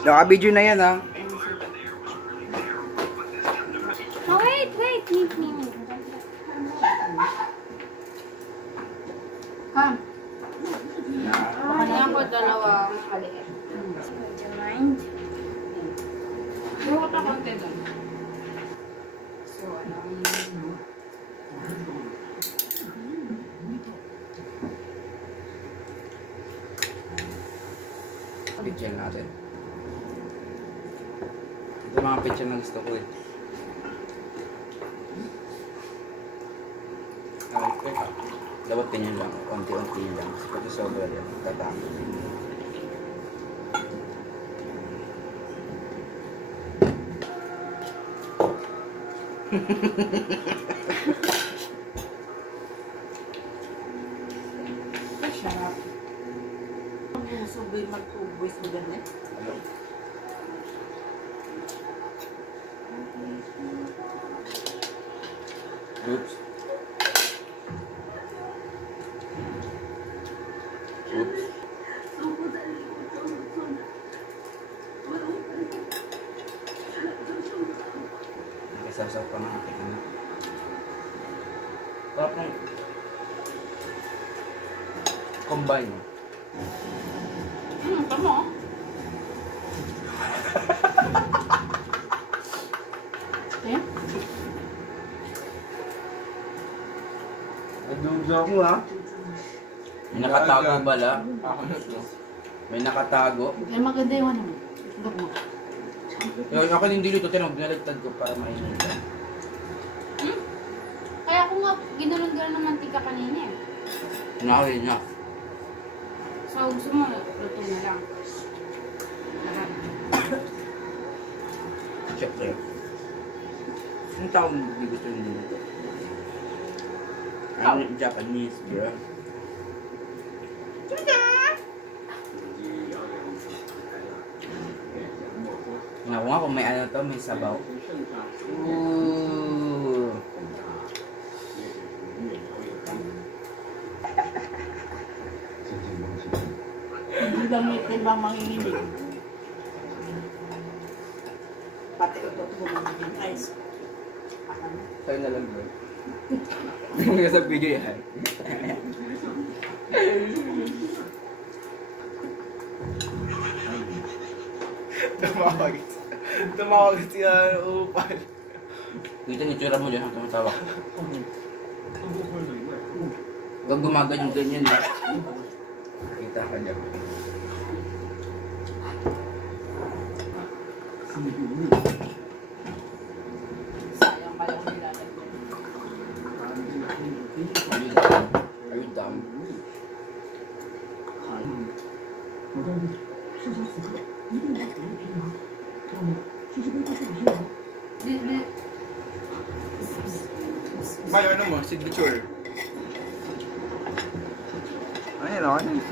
Naka-video na yan, ha? Oh, wait. Leave me. Come. Kanya po dalawa maliit. Would you mind? Puro ka konti doon. So, Picture natin. Ito mga picture na gusto ko eh. Okay, dapat ganyan lang, konti-unti lang. Pati sobra yan, tatama. Sarap. Subay mag-voice mo dyan eh. Oops. Oops. Nakisasap pa ng aking anak. Tapos ng combine. tama. Ayan. Nadugsa ko ha. May nakatago bala. May nakatago. Ay maganda yung ano mo. Tignan mo. Yung ako hindi dito, tinawag, naligtad ko para mainita. Kaya ako nga, ginulong-gulong ng mantika kanina eh. Nakawin niya. So, gusto mo, luto na lang. Lahat. Siyempre. Yung taong hindi gusto nyo dito. Ano yung Japanese, bro? Nga ko nga kung may ano to, may sabaw. Ooh. Hindi lang itin bang manginginig. Pati ito mo magiging ice. Sa'yo na lang, bro. Hindi mo sa video yan. Tumawag siya upal. Dito yung itsura mo dyan ang tumatawa. Huwag gumaganyan ganyan eh. Kita ka dyan. Sayang pala kung nilalagay. Are you dumb? Mayo, ano mo? Signature. Ano yun?